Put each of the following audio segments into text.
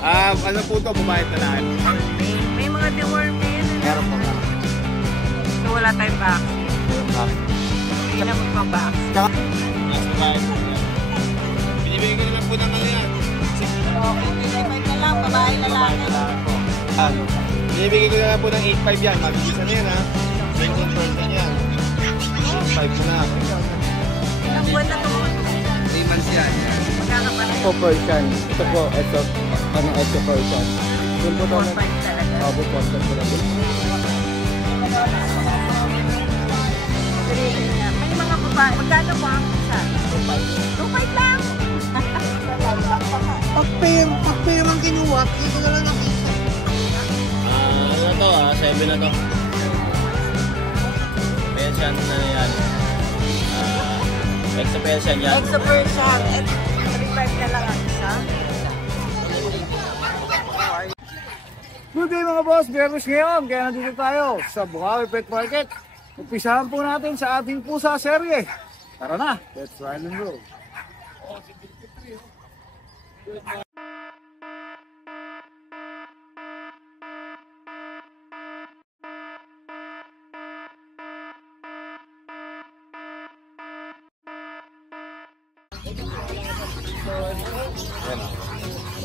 Ano po to, babae at lalaki? May mga deworming. Meron po nga. So wala tayong vaccine. Hindi na magpa-vaccine. Mas babae po yan. Binibigay ko na lang po ng ano yan. Okay, 25 na lang, babae lalaki. Binibigay ko na lang po ng 8.5 yan. Mabilisan na yan ha. 20% yan. 8.5 ko na. Ilang buwan na ito? 3 months yan. Magkano pa rin? Ito Persian. Ito po, ito. Anong ito Persian? Doon po naman. 4.5 talaga. Opo, 4.5 po naman. May mga babae. Magkano po ang isa? 2.5 lang. Pagpayang ang kinuha, dito na lang nakita. Ano to 7 na to. Persian na yan. Extra Persian yan. Extra person. 3.5 na lang ang isa. Good day mga boss, Berros ngayon. Kaya nandito tayo sa Bukawi Pet Market. Umpisahan po natin sa ating pusa serye. Tara na, let's ride and roll.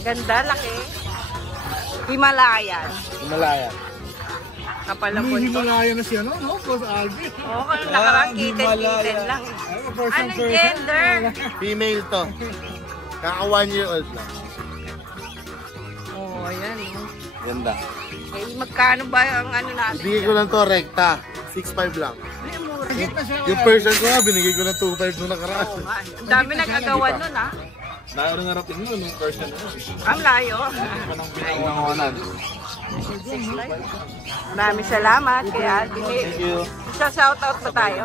Ganda, laki. Himalayan. Himalaya. Kapal na po ito. Himalaya na siya, no? Boss Alvin. Oo, nakarang kitten lang. Anong gender? Female to. Kaka 1 year old lang. Oo, ayan. Ganda. Eh, magkano ba ang ano natin? Ibigay ko lang to rekta. 6.5 lang. Ay, mura. Yung Persian ko nga, binigay ko ng 2.5 nung nakaraan. Oo nga. Ang dami nag-agawan nun, ha? Naroon nga rating mo nung Persian ko. Ang layo. Anong pinangungunan? Maraming salamat kay Alvin. Thank you. Sa shoutout pa tayo.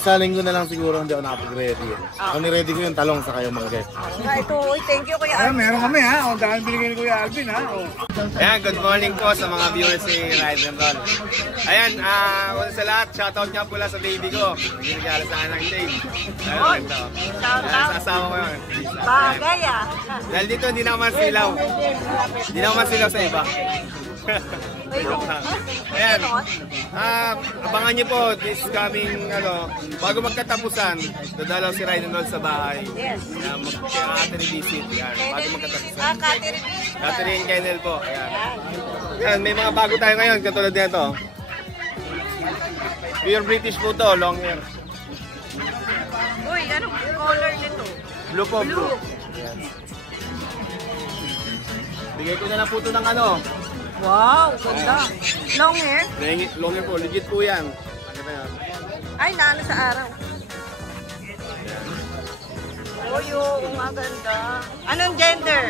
Sa linggo na lang siguro hindi ako nakapag-ready. Ang ni-ready ko yung talong sa kayo mga guys. Ito, thank you kuya Ay, Alvin. meron kami ha. O, dahil binigay ni Kuya Alvin ha. O. Ayan, good morning po sa mga viewers ni Ride and Roll. Ayan, una sa lahat, shoutout nga pula sa baby ko. Ginigala sa anak Shane. Ayun, ito. Shoutout. Sa asawa ko yun. Bagay ah. Dahil dito hindi naman silaw. Hindi naman silaw sa iba. Joke lang. Ayan. Abangan niyo po this coming bago magkatapusan, dadalaw si Ride and Roll sa bahay. Yes. Mag-Catherine visit. Ayan, bago magkatapusan. Catherine. Catherine Kennel po. Ayan. Ayan, may mga bago tayo ngayon katulad nito. Pure British po to, long hair. Uy, anong color nito? Blue po, blue. Ayan. Bigay ko na lang po ito ng Wow, ganda. Long hair? long hair po, legit po yan. Nakita yan. Ay, naano sa araw. Oh, yung maganda. Anong gender?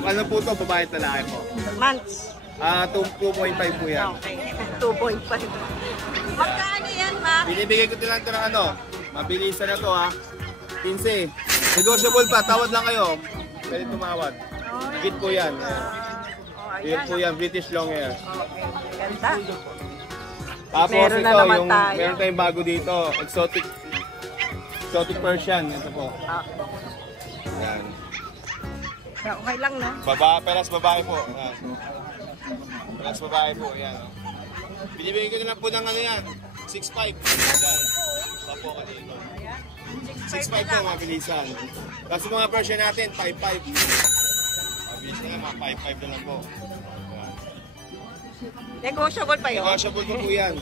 Ano po ito, babae at lalaki po. Months. 2.5 po yan. Okay. 2.5. Magkano yan, ma? Binibigay ko lang ito ng mabilisan na to 15. Negotiable pa, tawad lang kayo. Pwede tumawad. Legit po yan. Ayan po yan, British long hair. Okay, ganda. Tapos Meron na ito, naman tayo. meron tayong bago dito, exotic Persian. Ito po. Ayan. Okay lang, no? Peras babae po. Ayan. Peras babae po. Ayan. Binibigay ko na lang po ng yan, 6.5. Ayan. Papo ka dito. 6.5 po, mabilisan. Tapos mga Persian natin, 5.5. Mabilis na lang, mga 5.5 na lang po. Ayan. Negotiable pa yun. Negotiable po yan.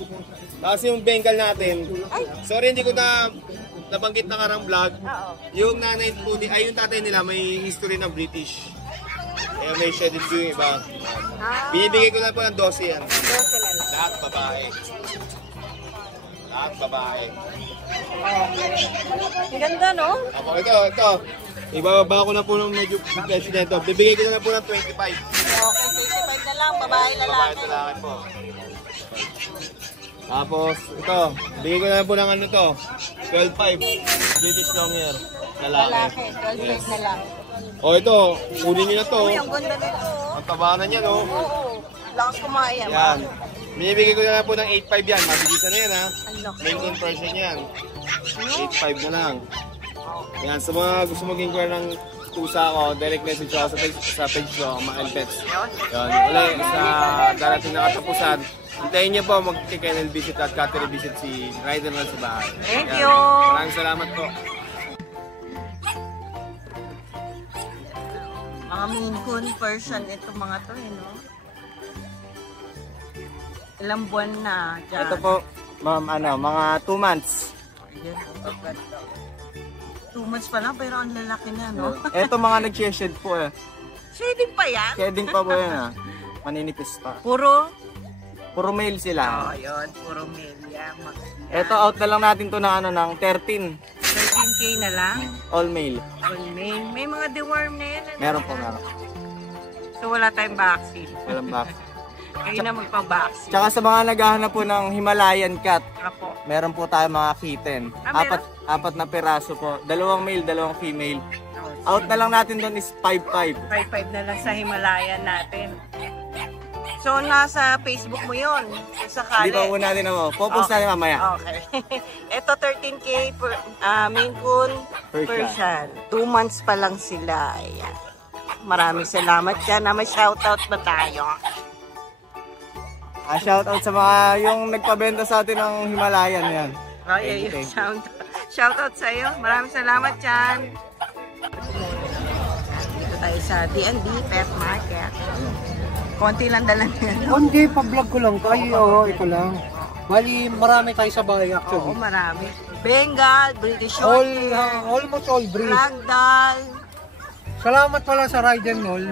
Tapos yung Bengal natin, sorry hindi ko nabanggit na karang vlog. Oo. Yung nanay po, yung tatay nila may history ng British. Kaya may shedded po yung iba. Binibigay ko na po ng 12 yan. 12 na lang. Lahat babae. Lahat babae. Ang ganda, no? Ako, ito. Ibababa ko na po ng medyo presidente. Bibigay ko na po ng 25. Okay, 25 na lang. Babae, Babae lalaki. at lalaki po. Tapos, ito. Bigay ko na po ng 12.5. British long hair. Lalaki, 12 Yes. na lang. O ito, kunin nyo na to. Uy, ang ganda nito. Ang taba na niya, no? Oo. Lakas kumain. Yan. Binibigay ko na lang po ng 8.5 yan. Mabilisan na yan, ha? Ang laki. Main conversion yan. 8.5 na lang. Yan, sa mga gusto mag-inquire ng pusa ko, direct message ako sa page ko, Mael Pets. Yun, uli, sa darating na katapusan, hintayin niyo po mag-kennel visit at cattery visit si Ryder Roll sa bahay. Thank Yan. you! Maraming salamat po. Mga Maine Coon Persian itong mga to, no? Ilang buwan na dyan. Ito po, ma'am, mga 2 months. Ayan, oh, ganda. 2 months pa lang, pero ang lalaki na, no? Ito mga nag-shed po eh. Shading pa yan? Shedding pa po yan ah. Maninipis pa. Puro? Puro male Oh, sila. yun. Puro male yan. Ito out na lang natin to ng 13. 13K na lang? All male. All male. May mga deworm na yan. ano? Meron po, meron. So wala tayong vaccine. Walang back. Kayo na magpa-vaccine. Tsaka sa mga naghahanap po ng Himalayan cat, Apo. meron po tayo mga kitten. Ah, meron? Apat na peraso po. 2 male, 2 female. Out na lang natin doon is 5-5. 5-5 na lang sa Himalayan natin. So nasa Facebook mo yun? Sa Hindi pa Kale? una din ako. Popost natin mamaya. Okay. Ito 13K per Maine Coon Persian. Persian. 2 months pa lang sila. Ayan. Maraming salamat dyan. May shoutout ba tayo? Shoutout sa mga yung nagpabenta sa atin ng Himalayan yan. Ay, Thank you. shoutout sa iyo. Maraming salamat dyan. Dito tayo sa D&D Pet Market. Konti lang dala nila. Hindi, pa-vlog ko lang tayo. Ito lang. Bali, marami tayo sa bahay Oo, actually. marami. Bengal, British Shorthair, Almost all breed. Ragdoll. Salamat pala sa Ride and Roll.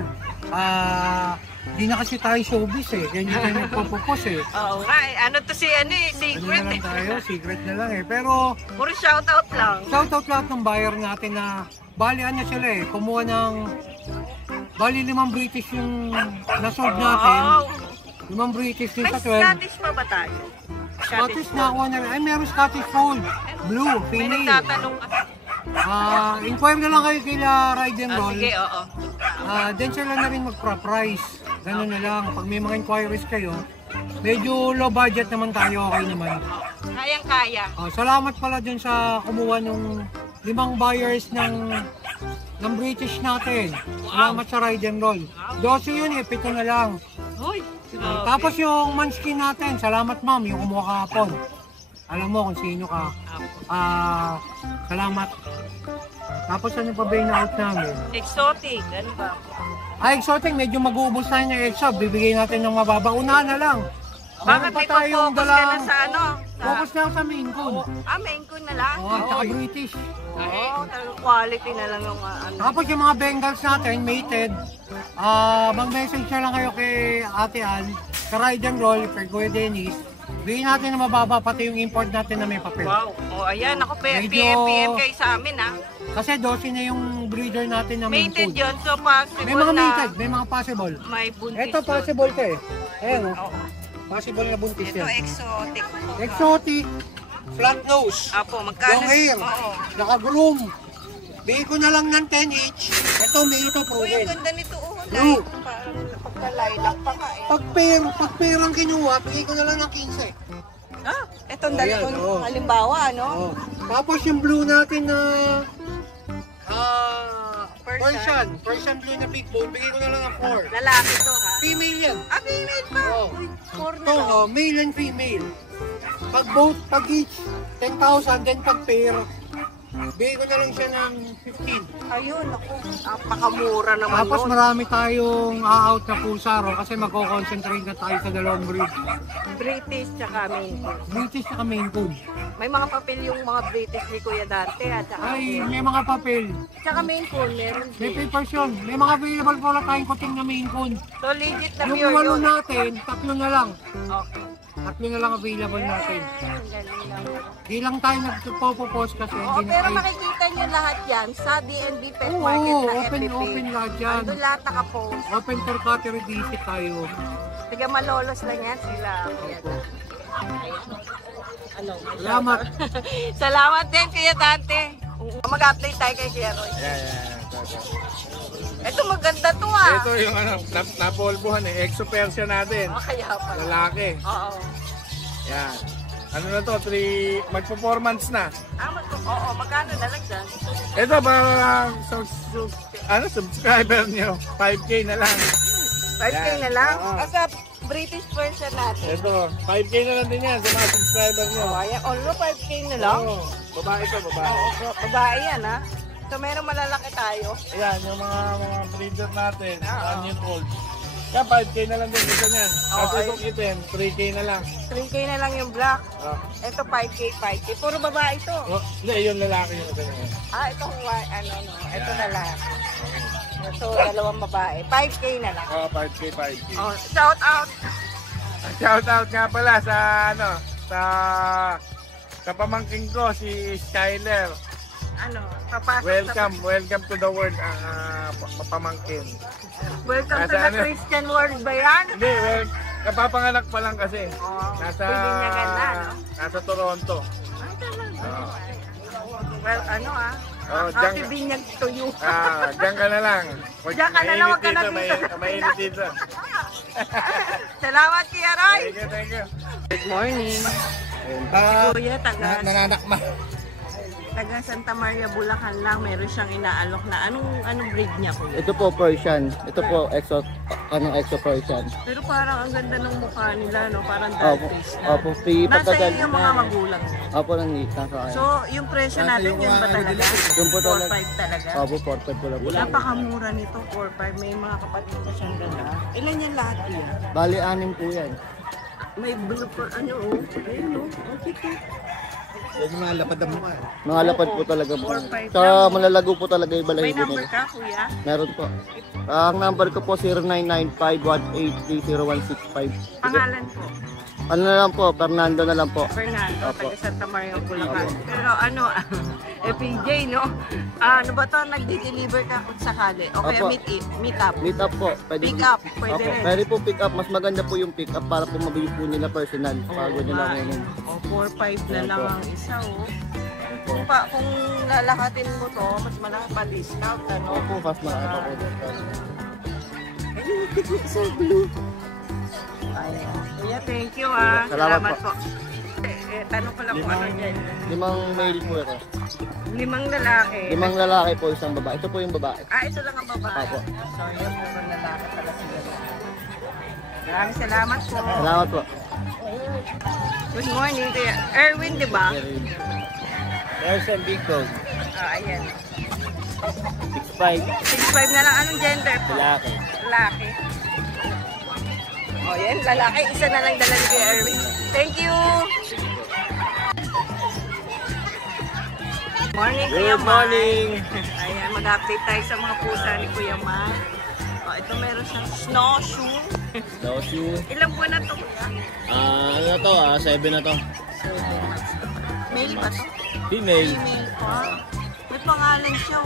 Di na kasi tayo showbiz eh. Yan yung tayo nagpapupos eh. Oo nga, ano to si Ano secret na lang eh. tayo, secret na lang eh. Pero Puro shoutout lang. shoutout lahat ng buyer natin na bali ano sila eh. Kumuha ng bali 5 British yung nasold natin. Wow. 5 British din May sa 12. Scottish pa ba tayo? Scottish nakuha na rin. Ay, meron Scottish Fold. Blue, May female. nagtatanong kasi. Inquire na lang kayo kila Ride and Roll. Sige, oo. Then sila na rin magpa-price. Ganun na lang. Pag may mga inquiries kayo, medyo low budget naman tayo, okay naman. Kayang-kaya. Salamat pala dun sa kumuha nung 5 buyers ng British natin. Salamat sa Ride and Roll. 12 yun eh, 7 na lang. Uy, Tapos yung Munchkin natin, salamat ma'am, yung kumuha kahapon. Alam mo kung sino ka. Salamat. Tapos ano pa ba yung na-out namin? exotic. Ano ba? Exotic, medyo mag-uubos tayo ng exo. Bibigay natin ng mababa. Unahan na lang. Bakit may focus ka na sa ano? Focus na ako sa Maine Coon. Maine Coon na lang? Tsaka British. Oo, talagang quality na lang yung ano. Tapos yung mga Bengals natin, mated. Mag-message na lang kayo kay Ate Ann, sa Ride and Roll, kay Kuya Dennis. Bigyan natin na mababa, pati yung import natin na may papel. Wow. O ayan, ako Medyo- PM kayo sa amin ha. Kasi 12 na yung breeder natin na Maine Mated Coon. yun, so possible May mga na mated, may mga possible. may buntis Ito yun. possible to eh. Ayan o. Oo. Possible na buntis Ito yan. exotic. Exotic, flat nose, Apo, magkano? long hair, Oo. naka-groom. Bigay ko na lang ng 10 each. Ito, may ito Uy, ang proven. ganda nito. Blue. Parang pagka-lilac pa ka eh. Pag pair ang kinuha, bigay ko na lang ng 15. Itong Ayan, dalawang oo. halimbawa, no? Oh. Tapos yung blue natin na Persian blue na big bone, bigay ko na lang ng 4. Lalaki to ha. Female yan. Female pa. Oo. Uy, 4 na Ito, lang. male and female. Pag each, 10,000, then pag pair, bigay ko na lang siya ng 15. Ayun, ako. Napakamura naman Tapos nun. marami tayong out na pusa ro kasi magko-concentrate na tayo sa dalawang breed. British tsaka Maine Coon. British na Maine Coon. May mga papel yung mga British ni Kuya Dante at saka Ay, may mga papel. tsaka Maine Coon, meron May din. papers yun. May mga available po na tayong kuting na Maine Coon. So legit na Yung pure walo yun. natin, 3 na lang. Okay. 3 na lang available natin. Ang galing lang. Di lang tayo nagpo-post kasi Oo, hindi na pero tayo. makikita nyo lahat yan sa D&B Pet Oo, Market na open, FB. open lahat yan. Andun lahat nakapost. Open for cattery visit tayo. Tiga malolos lang yan sila. Kuya Dante. Ano? Salamat. Salamat din Kuya Dante. Mag-update tayo kay Kuya Roy. Ito maganda to ah. Ito yung napolbuhan eh, exo Persian natin. Oh, kaya pala. Lalaki. Oo. Yan. Ano na to, 3, magpo 4 months na. Oo, magkano na lang dyan? Ito para subscriber nyo, 5K na lang. 5K na lang? Sa British version natin. Ito, 5K na lang din yan sa mga subscriber nyo. Ayan, all 5K na lang? Oo, babae to, babae. Oo, babae yan ha. So meron malalaki tayo. Ayan, yung mga breeder natin, 1 year old. Kaya 5K na lang din ito niyan. Kasi itong itim, 3K na lang. 3K na lang yung black. Ito 5K. Puro babae ito. Hindi, yung lalaki yung ito niyan. Itong ito na lang. So, dalawang babae. 5K na lang. 5K. Oh, shout out. Shout out nga pala sa sa pamangking ko, si Skyler. Papasok Welcome to the world, pamangkin. Welcome to Nasa the Christian world ba yan? Hindi, kapapanganak pa lang kasi. Binyagan na, no? Nasa Toronto. Well, happy binyag to you. Diyan ka na lang. Diyan ka na lang, wag ka na dito. Mainit dito. Salamat, Kuya Roy. Thank you. Good morning. Kuya, taga Santa Maria, Bulacan lang. Meron siyang inaalok na. Anong breed niya, Kuya? Ito po Persian. Ito po exo Persian. Pero parang ang ganda ng mukha nila, no? Parang dark face na. Opo, Nasa iyo yung mga magulang. Opo, nasa So, yung presyo natin, yun ba talaga? Yun po talaga. 4-5 talaga? Opo, 4-5 po lang po. Napakamura nito, 4-5. May mga kapatid ko siyang ganda. Ilan yan lahat yan? Bali, 6 po yan. May blue pa, Ayun, okay po. Mga lapad ang mukha. Mga lapad po talaga po. 4-5 Sa malalago po talaga yung May balahibo number nila. ka, Kuya? Meron po. Ang number ko po 0995-183-0165. Pangalan po? Ano na lang po, Fernando na lang po. Fernando, Opo. taga Santa Maria, Bulacan. Pero PJ, no? Ano ba to? Nagdi-deliver ka kung sakali? O kaya Opo. meet up? Meet up po. Pwede Pick up, pwede Opo. rin. Pwede po pick up. Mas maganda po yung pick up para po mabili po nila personal. Bago nila ngayon. O, 4-5 na lang Opo. ang isa, Kung lalakatin mo to, mas malaki pa discount, ano? Opo, fast mga po. Ayun, so blue. Kuya, thank you Salamat po. Tanong ko lang kung ano dyan. 5 male po ito. 5 lalaki. 5 lalaki po, isang babae. Ito po yung babae. Ito lang ang babae. Opo. So, yan puro lalaki pala sila. Maraming salamat po. Salamat po. Good morning, Kuya. Erwin, di ba? There's a big dog. Ayan. 6'5". 6'5 na lang. Anong gender po? Lalaki. Lalaki. Yan, lalaki. Isa na lang dala ni Kuya Erwin. Thank you! Morning, Kuya Good morning. Mike. Ayan, mag-update tayo sa mga pusa ni Kuya Mike. Ito meron siyang snowshoe. Snowshoe. Ilang buwan na ito, Kuya? Ano na to? 7 na to. 7 months. Male ba ito? Female. Female pa. May pangalan siya,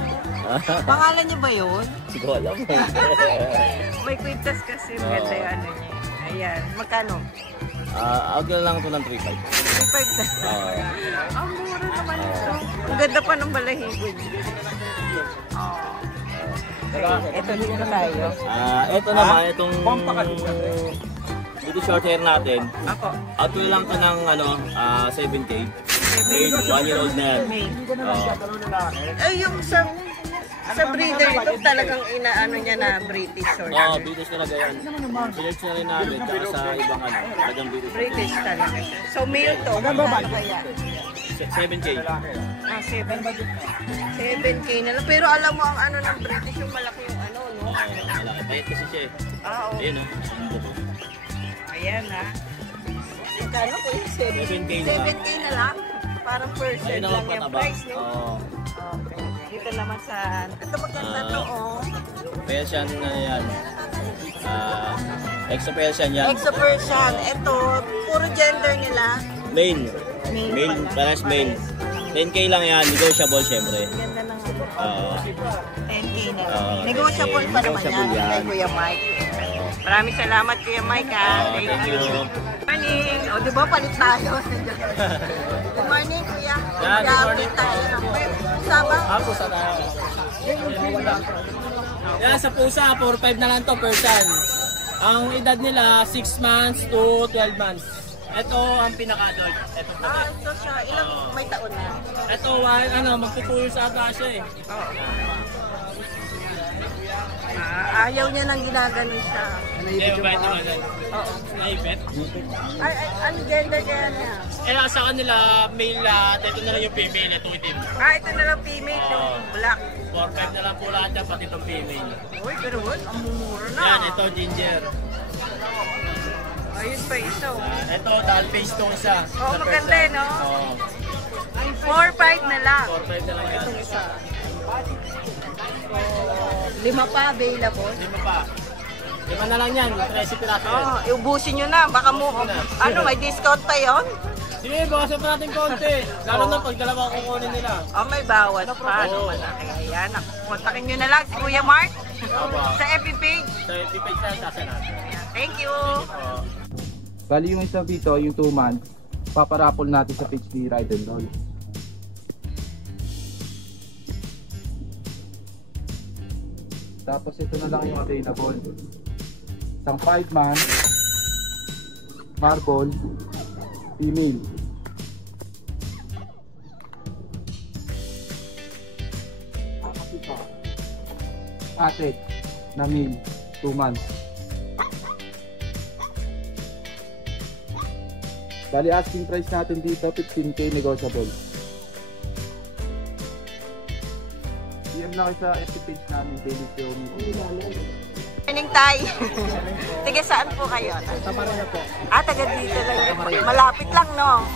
Pangalan niya ba yun? Hindi ko alam. May kwintas kasi. Maganda yung ano niya. Ayan. Magkano? Out na lang ito ng 3.5. 3.5 na. Ang mura naman ito. Ang ganda pa ng balahibo niya. Ito dito tayo. Ito naman, itong dito short hair natin. Ako. Out na lang ito ng 7K. 1 year old na yan. Ay, yung sa breeder ito talagang inaano niya na British short. British talaga yan. Search na rin namin. Tsaka sa ibang talagang British. British talaga. So male to. Magkano kaya? 7K. 7K na lang. Pero alam mo ang ano ng British yung malaki yung ano, no? Malaki. Pahit kasi siya eh. Oo. Ayan Ayan Magkano po yung 7K na. 7K na lang? Parang person Ayun lang naman yung pataba. price, no? Okay. Dito naman sa... Ito maganda to, Persian na yan. Exo Persian yan. Exo Persian. Ito, puro gender nila. Male. Male Male, pala. parehas male. 10K lang yan. Negotiable syempre. Ganda ng 10K na lang. Oo. Negotiable pa naman yan. Negotiable yan. Kay Kuya Mike. Maraming salamat, Kuya Mike, Thank you. Good morning. O, di ba palit tayo? Good morning, Kuya. Good Mag-update tayo ng Sabang. Pusa na. Yan, sa pusa, 4-5 na lang to Persian. Ang edad nila, 6 months to 12 months. Ito ang pinaka-adult. Ito po. Ito siya. Ilang may taon na? Ito, magtutuyo sa ata siya eh. Ayaw niya nang ginaganon siya. Oo. Naibet. Ano gender kaya niya? Sa kanila, male, ito na lang yung female, ito itim. Ito na lang female, yung black. 4-5 na lang po lahat yan, pati itong female. Uy, pero what? Ang mumura na. Yan, ito ginger. Ayun pa isa. Ito, doll face itong isa. Maganda eh, no? Oo. 4-5 na lang. 4-5 na lang yan. Itong isa. 5 pa available. 5 pa. 5 na lang yan, 13 piraso yan. Iubusin nyo na. Baka mo, may discount pa yon? Sige, bawasan pa natin konti. Lalo na pag dalawa kukunin nila. May bawas pa. Ayan, kontakin nyo na lang si Kuya Mark sa FB page. Sa FB page na, sasa natin. Thank you. Bali yung isa dito, yung 2 months, paparapol natin sa page ni Ride and Roll. Tapos ito na lang yung available. Isang 5 months, marble, female. Tapos ito, atik na male, 2 months. Bali asking price natin dito 15k negotiable. PM lang sa FB page namin Daily Show. Morning, Tay. Taga saan po kayo? Tamarina po. Taga dito lang. Malapit lang, no?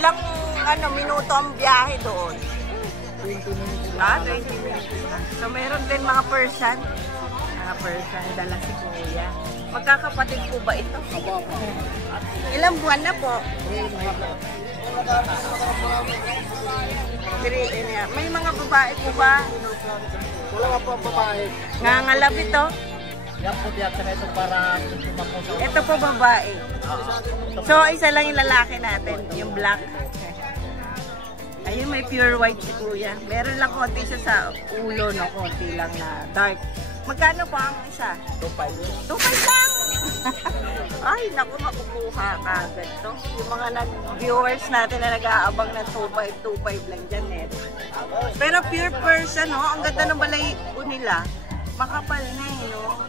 Ilang minuto ang biyahe doon? 20 minutes. 20 minutes. So, meron din mga person. Dala si Kuya. Magkakapatid po ba ito? Ilang buwan na po? May mga babae po ba? Wala pa po babae. Ngangalab ito? Yan po, tiyak sa ito para Ito po babae. So, isa lang yung lalaki natin, yung black. Ayun, may pure white si Kuya. Meron lang konti siya sa ulo, no? Konti lang na dark. Magkano po ang isa? 2.5 lang! Ay, naku, makukuha ka agad to. Yung mga viewers natin na nag-aabang ng 2.5 lang dyan eh. Pero pure person, no? Ang ganda ng balay ko nila. Makapal na eh, no?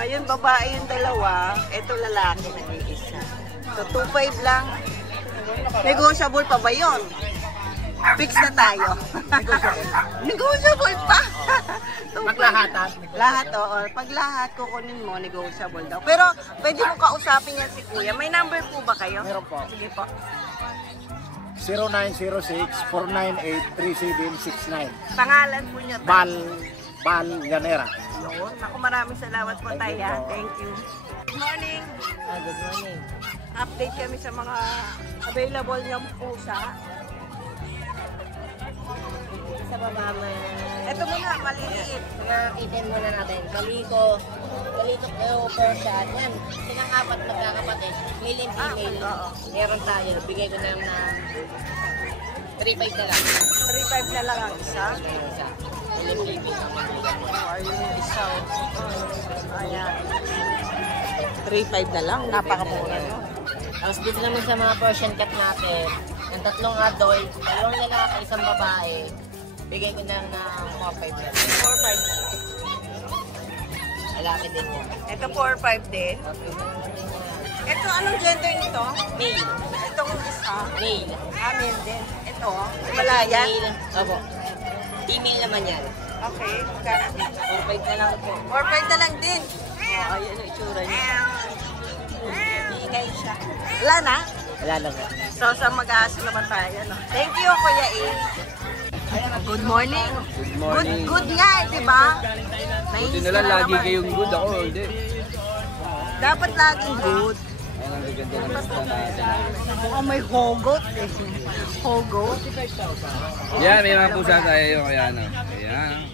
Ayun, babae yung dalawa. Ito lalaki na yung isa. So, 2.5 lang. Negotiable pa ba yun? Fix na tayo. Negotiable pa. Maglahatan. Lahat, oo. Pag lahat, kukunin mo, negotiable daw. Pero, pwede mo kausapin yan si Kuya. May number po ba kayo? Meron po. Sige po. 0906-498-3769. Pangalan po niya. Bal Llanera. Yun. Naku, maraming salamat po tayo. Thank you. Good morning. Good morning. Update kami sa mga available niyang pusa. Sa baba may Ito muna, maliliit. item muna natin. Kaliko kayo Persian. Yan, silang 4 magkakapatid. Male and female. Oo. Meron tayo. Bigay ko na ng 3.5 na lang. 3.5 na lang ang isa. Yung isa. Male and female. Ayun yung isa. Ayan. 3.5 na lang. Napakamura, no? Tapos dito naman sa mga Persian cat natin, ang 3 adult, 2 lalaki, 1 babae. Bigay ko na ng 4.5 na lang. 4.5 na lang. Lalaki din yan. Ito 4.5 din. Ito, anong gender nito? Male. Itong isa. Male. Amin din. Ito, Himalayan. Male. Opo. Female naman yan. Okay, magkano? 4.5 na lang po. 4.5 na lang din. Oh, ayun ang itsura niya. Bigay siya. Wala na? Wala na po. So, sa mag-aaso naman tayo, no? Thank you, Kuya A. Good morning. Good nga, di ba? Buti na lang lagi kayong good, ako hindi. Dapat laging good. Ayun ang gaganda ng gusto natin. Mukhang may hugot eh. Hugot. Yan, may mga pusa tayo kaya ano. Ayan.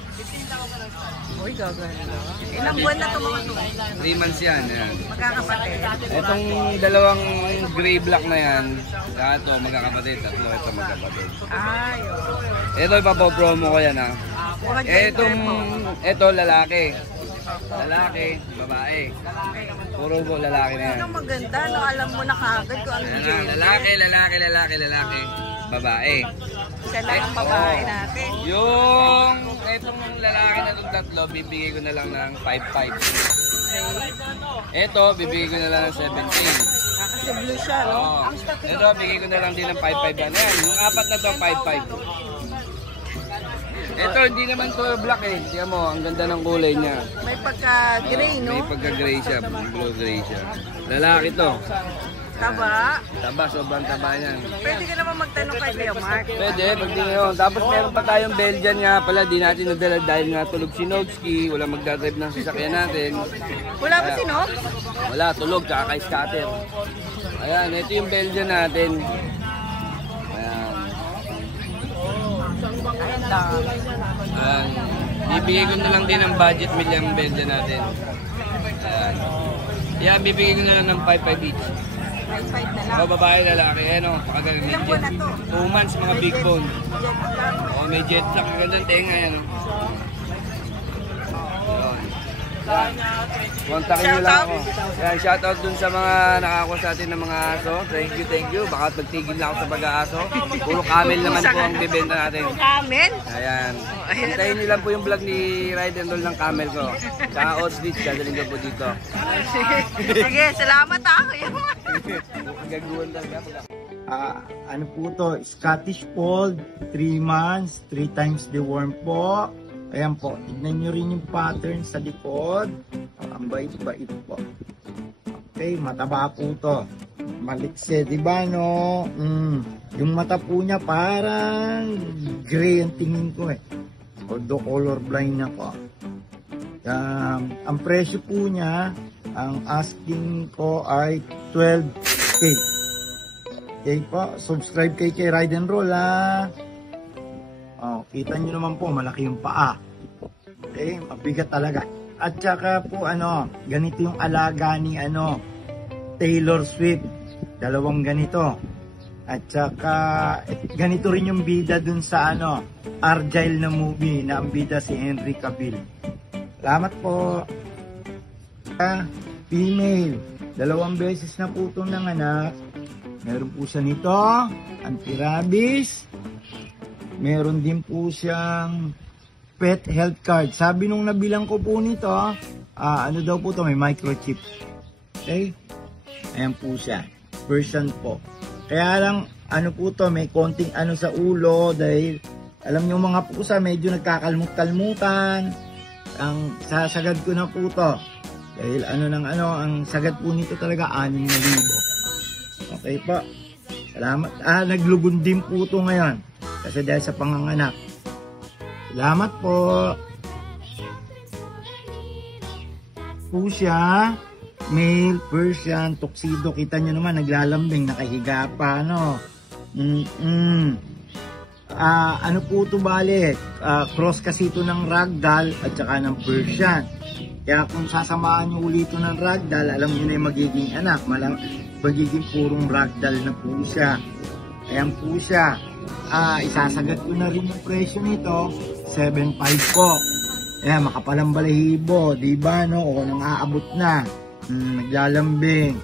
Uy, gaganda. Ilang buwan na ito mga ito? 3 months yan. Ayan. Magkakapatid. Itong dalawang gray black na yan, ito magkakapatid, 3 ito magkakapatid. Ay, Ito ipapopromo ko yan ha. mga gender Ito lalaki. Lalaki, babae. Puro po lalaki na yan. Ano maganda, no? Alam mo na kagad kung ano Ayan na, lalaki, babae. Isa lang ang babae natin. Yung etong lalaki na itong tatlo, bibigay ko na lang ng 5-5. Ito, bibigay ko na lang ng 17. Kasi blue siya, no? Oo. Ito, bigay ko na lang din ng 5-5 yan. Ayan, yung apat na to, 5-5. Ito, hindi naman to black eh. Tingnan mo, ang ganda ng kulay niya. May pagka-gray, no? May pagka-gray siya, blue-gray siya. Lalaki to. Taba. Taba, sobrang taba yan. Pwede ka naman magtanong kay Kuya Mark. Pwede, pagtingin yun. Tapos meron pa tayong Belgian nga pala, di natin nadala dahil nga tulog si Nogski, wala magdadrive ng sasakyan natin. Wala ba si Nog? Wala, tulog, tsaka kay scatter. Ayan, ito yung Belgian natin. Ayan. Ayan. Bibigay ko na lang din ng budget meal yung Belgian natin. Ayan. Yan, bibigay ko na lang ng 5-5 each. 5-5 na lang. O, babae, lalaki. Ayan o, pakagaling. Ilang buwan na to? 2 months, mga big bone. Jet lang. O, may jet lag, magandang tenga yan o. Yan. Kontakin nyo lang ako. Yan, shoutout dun sa mga nakakuha sa atin ng mga aso. Thank you. Baka magtigil na ako sa pag-aaso. Puro camel naman po ang bibenta natin. Camel? Ayan. Hintayin nyo lang po yung vlog ni Ride and Roll ng camel ko. Tsaka odds ditch, dadaling ko po dito. Sige, salamat ha, Kuya Mark. Gagawan talaga. Ano po to? Scottish Fold, 3 months, 3 times the worm po. Ayan po, tignan nyo rin yung pattern sa likod. Ang bait-bait po. Okay, mataba po to. Malikse, di ba no? Yung mata po niya parang gray ang tingin ko eh. Although colorblind ako. Ang presyo po niya, ang asking ko ay 12K. Okay po, subscribe kay Ride and Roll ha. Oh, kita nyo naman po, malaki yung paa. Okay, mabigat talaga. At saka po ganito yung alaga ni Taylor Swift. 2 ganito. At saka ganito rin yung bida dun sa Argyle na movie na ang bida si Henry Cavill. Salamat po. Female, 2 beses na po itong nanganak. Meron po siya nito, anti-rabies. Meron din po siyang pet health card. Sabi nung nabilang ko po nito, ano daw po to, may microchip. Okay? Ayan po siya. Version po. Kaya lang, po to, may konting sa ulo dahil alam nyo mga pusa, medyo nagkakalmut-kalmutan. Ang sasagad ko na po to. Dahil ang sagad po nito talaga 6,000. Okay po. Salamat. Naglugon din po to ngayon. Kasi dahil sa panganganak. Salamat po. Pusya, male, Persian, tuxedo. Kita nyo naman, naglalambing, nakahiga pa, ano po ito balik? Cross kasi ito ng ragdoll at saka ng Persian. Kaya kung sasamahan nyo ulit ito ng ragdoll, alam nyo na yung magiging anak. Magiging purong ragdoll na po siya. Ayan po siya. Isasagad ko na rin yung presyo nito, 7.5 po. Ayan, makapalang balahibo, diba no? O nang aabot na. Naglalambing.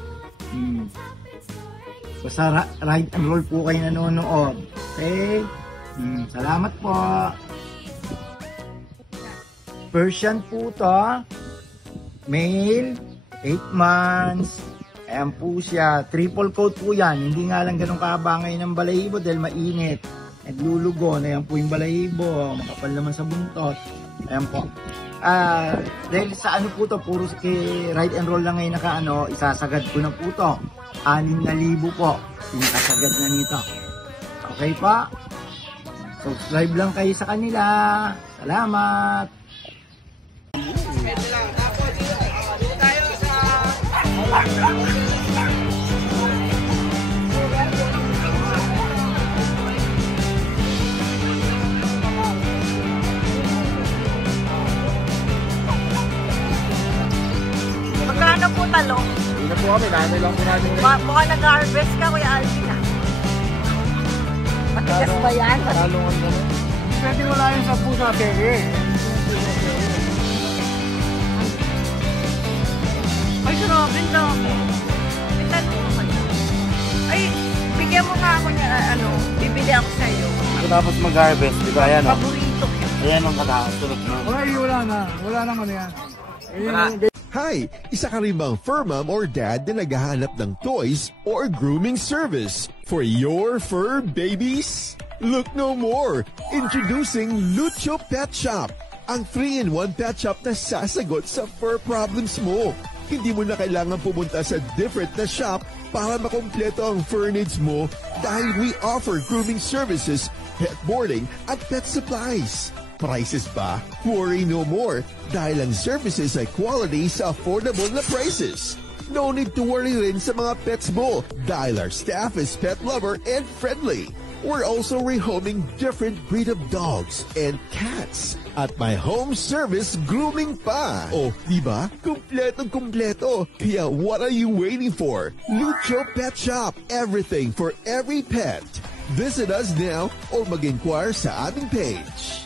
Basta ride and roll po kayo nanonood. Okay? Salamat po. Persian po to. Male, 8 months. Ayan po siya. Triple coat po yan. Hindi nga lang ganun kabangay ng balahibo dahil mainit. Naglulugon. Ayan po yung balahibo. Makapal naman sa buntot. Ayan po. Dahil sa po to, puro kay Ride and Roll lang ngayon isasagad ko na po to. 6,000 po. Pinakasagad na nito. Okay pa? Subscribe lang kayo sa kanila. Salamat! Magkano po talong? Hindi na po kami, nanay lang po namin. Mukhang nag-harvest ka, Kuya Alvin ah. Matigas ba yan? Talungan na rin. Pwede wala yun sa pusa, Terry. Ay, grabe na ako. Itan mo kayo. Ay, bigyan mo nga ako niya, bibili ako sa'yo. Tapos mag-harvest, di ba? Ayan o. Paborito ko. Ayan ang katasunod na. Ay, wala na. Wala naman yan. Hi! Isa ka rin bang fur mom or dad na naghahanap ng toys or grooming service for your fur babies? Look no more! Introducing Lucho Pet Shop, ang 3-in-1 pet shop na sasagot sa fur problems mo. Hindi mo na kailangan pumunta sa different na shop para makompleto ang fur needs mo dahil we offer grooming services, pet boarding at pet supplies. Prices ba? Worry no more dahil ang services ay quality sa affordable na prices. No need to worry rin sa mga pets mo dahil our staff is pet lover and friendly. We're also rehoming different breed of dogs and cats at my home service grooming pa. Oh, diba? Kumpletong-kumpleto. Kaya what are you waiting for? Lucho Pet Shop. Everything for every pet. Visit us now or mag-inquire sa aming page.